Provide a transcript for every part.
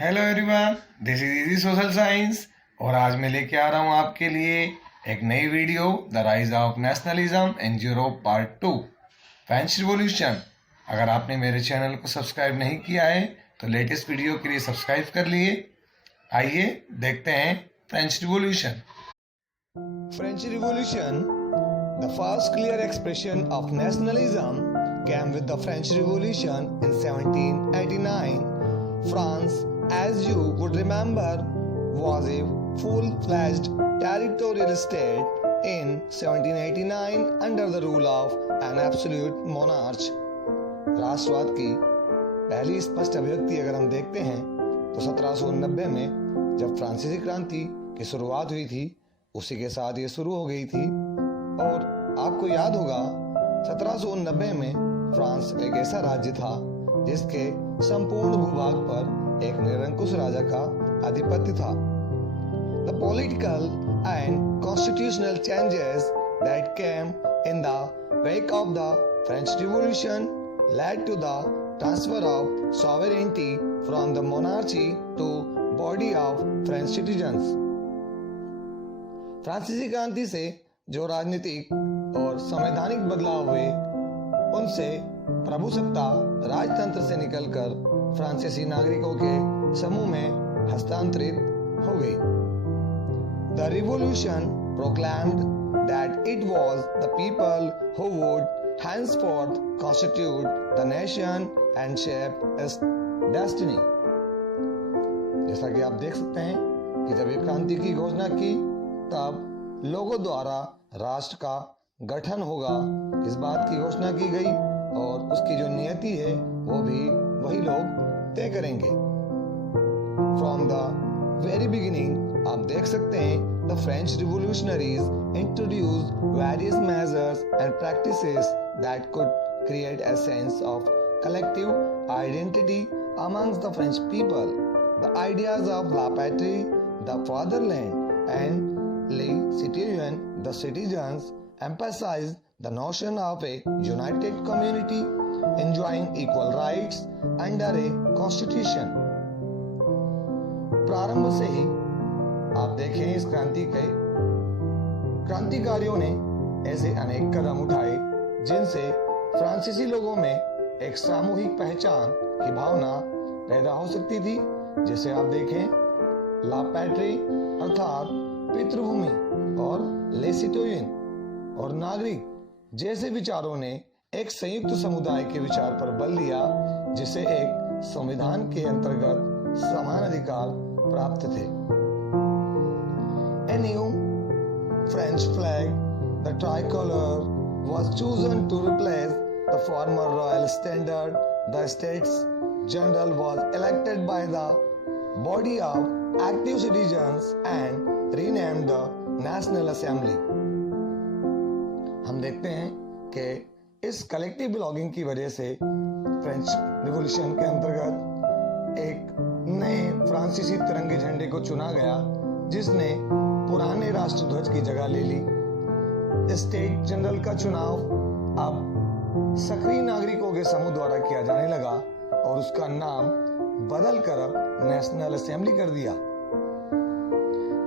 Hello everyone, this is easy social science और आज मैं लेके आ रहा हूँ आपके लिए एक नई video, the rise of nationalism in Europe part 2, French revolution. अगर आपने मेरे चैनल को सब्सक्राइब नहीं किया है तो लेटेस्ट वीडियो के लिए सब्सक्राइब कर लिए। आइए देखते हैं French revolution. French Revolution, the first clear expression of nationalism, came with the French Revolution in 1789. France, as you would remember, was a full-fledged territorial state in 1789 under the rule of an absolute monarch. राष्ट्रवाद की पहली स्पष्ट अभिव्यक्ति अगर हम देखते हैं तो 1790 में जब फ्रांसीसी क्रांति की शुरुआत हुई थी, उसी के साथ ये शुरू हो गई थी। और आपको याद होगा 1790 में फ्रांस एक ऐसा राज्य था जिसके संपूर्ण भूभाग पर एक निरंकुश राजा का आधिपत्य था। The political and constitutional changes that came in the wake of the French Revolution led to the transfer of sovereignty from the monarchy to body of French citizens. फ्रांसीसी क्रांति से जो राजनीतिक और संवैधानिक बदलाव हुए, उनसे प्रभुसत्ता राजतंत्र से निकलकर फ्रांसीसी नागरिकों के समूह में हस्तांतरित हो गई। The revolution proclaimed that it was the people who would henceforth constitute the nation and shape its destiny. जैसा कि आप देख सकते हैं कि जब ये क्रांति की घोषणा की तब लोगों द्वारा राष्ट्र का गठन होगा, इस बात की घोषणा की गई और उसकी जो नियति है वो भी वही लोग तय करेंगे। फ्रॉम द वेरी बिगिनिंग आप देख सकते हैं the French revolutionaries introduce various measures and practices that could create a sense of collective identity amongst the French people. The ideas of ला पैट्री, the fatherland and les citoyens, the citizens, emphasized the notion of a united community enjoying equal rights under a constitution. प्रारंभ से ही आप देखें इस क्रांति के क्रांतिकारियों ने ऐसे अनेक कदम उठाए जिनसे फ्रांसीसी लोगों में एक सामूहिक पहचान की भावना पैदा हो सकती थी। जैसे आप देखें ला पैट्री अर्थात पितृभूमि और ले सिटोयन और नागरिक जैसे विचारों ने एक संयुक्त समुदाय के विचार पर बल दिया, जिसे एक संविधान के अंतर्गत समान अधिकार प्राप्त थे। A new French flag, the tricolor, was chosen to replace the former royal standard. The States General was elected by the body of active citizens and renamed the National Assembly. हम देखते हैं कि इस कलेक्टिव बिलोंगिंग की वजह से French revolution के अंतर्गत एक नए फ्रांसीसी तिरंगे झंडे को चुना गया, जिसने पुराने राष्ट्रध्वज की जगह ले ली। स्टेट जनरल का चुनाव अब सक्रिय नागरिकों के समूह द्वारा किया जाने लगा और उसका नाम बदलकर अब नेशनल असेंबली कर दिया।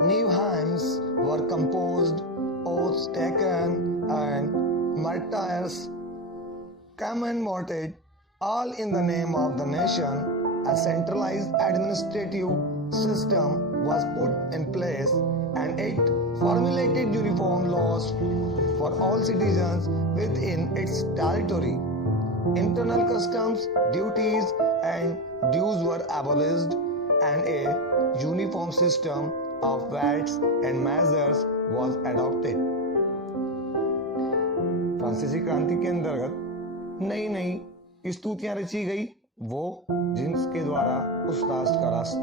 New hymns were composed, oaths taken, and martyrs commemorated, all in the name of the nation. A centralized administrative system was put in place, and it formulated uniform laws for all citizens within its territory. Internal customs, duties, and dues were abolished, and a uniform system of VATs and measures was adopted. फ्रांसीसी क्रांति के अंतर्गत नई नई स्तुतियां रची गई, वो जिनके द्वारा उस राष्ट्र का राष्ट्र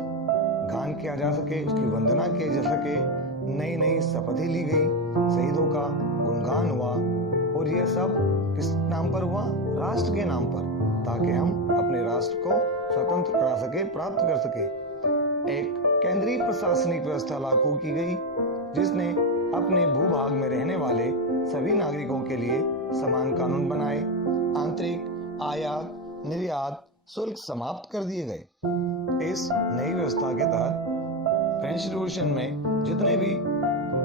गान किया जा सके, उसकी वंदना की जा सके। नई नई शपथें ली गई, शहीदों का गुणगान हुआ और यह सब किस नाम पर हुआ? राष्ट्र के नाम पर, ताकि हम अपने राष्ट्र को स्वतंत्र करा सके, प्राप्त कर सके। एक केंद्रीय प्रशासनिक व्यवस्था लागू की गई, जिसने अपने भूभाग में रहने वाले सभी नागरिकों के लिए समान कानून बनाए। आंतरिक आयात निर्यात शुल्क समाप्त कर दिए गए। इस नई व्यवस्था के तहत फ्रेंच रिवॉल्यूशन में जितने भी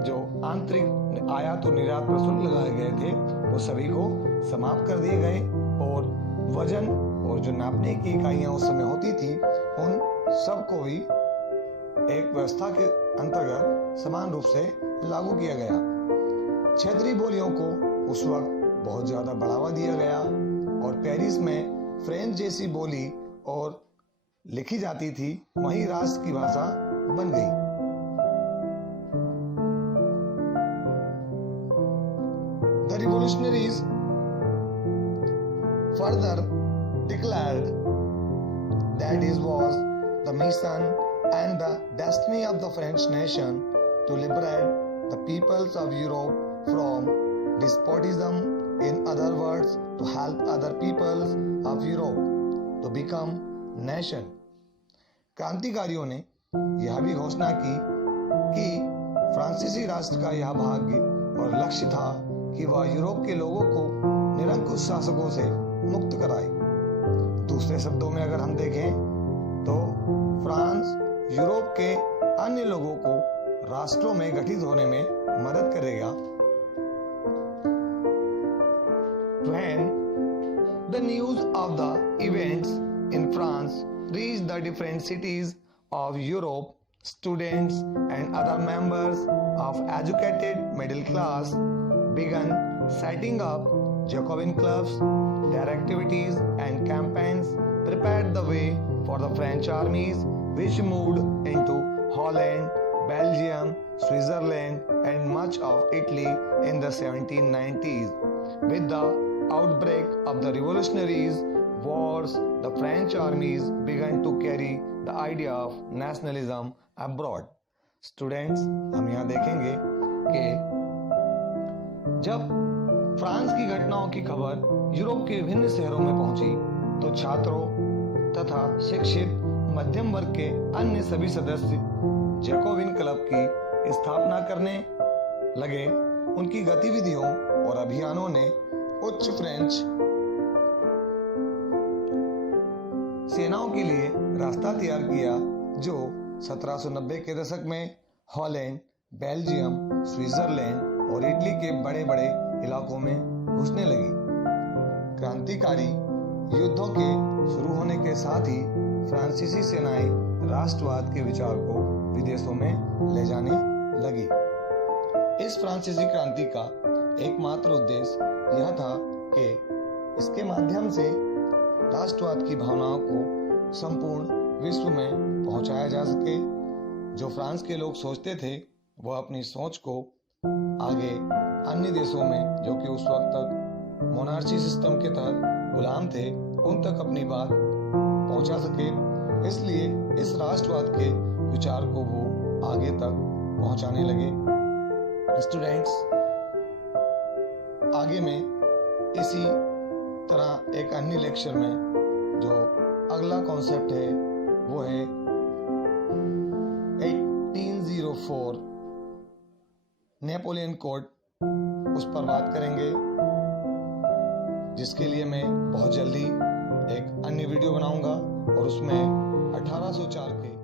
जो आंतरिक आयात और निर्यात पर शुल्क लगाए गए थे वो सभी को समाप्त कर दिए गए और वजन और जो नापने की इकाइयां उस समय होती थी उन सबको भी एक व्यवस्था के अंतर्गत समान रूप से लागू किया गया। क्षेत्रीय बोलियों को उस वक्त बहुत ज्यादा बढ़ावा दिया गया और पेरिस में फ्रेंच जैसी बोली और लिखी जाती थी वही राष्ट्र की भाषा बन गई। The revolutionaries further declared that it was the mission and the destiny of the French nation to liberate the peoples of Europe from despotism, in other words, to help other peoples of Europe to become nation. क्रांतिकारियों ने यह भी घोषणा की कि फ्रांसीसी राष्ट्र का यह भाग्य और लक्ष्य था कि वह यूरोप के लोगों को निरंकुश शासकों से मुक्त कराए। दूसरे शब्दों में अगर हम देखें तो फ्रांस यूरोप के अन्य लोगों को राष्ट्रों में गठित होने में मदद करेगा। When the news of the events in France reached the different cities of Europe, students and other members of educated middle class began setting up Jacobin clubs. Their activities and campaigns prepared the way for the French armies, which moved into Holland, Belgium, Switzerland, and much of Italy in the 1790s. With the outbreak of the revolutionaries wars, the French armies began to carry the idea of nationalism abroad. Students, हम यहाँ देखेंगे कि जब France की घटनाओं की खबर Europe के विभिन्न शहरों में पहुंची तो छात्रों तथा शिक्षित मध्यम वर्ग के अन्य सभी सदस्य जैकोबिन क्लब की स्थापना करने लगे। उनकी गतिविधियों और अभियानों ने उच्च फ्रेंच सेनाओं के लिए रास्ता तैयार किया जो 1790 के दशक में हॉलैंड, बेल्जियम, स्विट्जरलैंड और इटली के बड़े बड़े इलाकों में घुसने लगी। क्रांतिकारी युद्धों के शुरू होने के साथ ही फ्रांसीसी सेनाएं राष्ट्रवाद के विचार को विदेशों में ले जाने लगी। इस फ्रांसीसी क्रांति का एकमात्र उद्देश्य यह था कि इसके माध्यम से राष्ट्रवाद की भावनाओं को संपूर्ण विश्व में पहुंचाया जा सके। जो फ्रांस के लोग सोचते थे वह अपनी सोच को आगे अन्य देशों में जो कि उस वक्त तक मोनार्ची सिस्टम के तहत गुलाम थे उन तक अपनी बात पहुंचा सके। इसलिए इस राष्ट्रवाद के विचार को वो आगे तक पहुंचाने लगे। स्टूडेंट्स, आगे में इसी तरह एक अन्य लेक्चर में जो अगला कॉन्सेप्ट है वो है 1804 नेपोलियन कोड, उस पर बात करेंगे, जिसके लिए मैं बहुत जल्दी एक अन्य वीडियो बनाऊंगा और उसमें 1804 के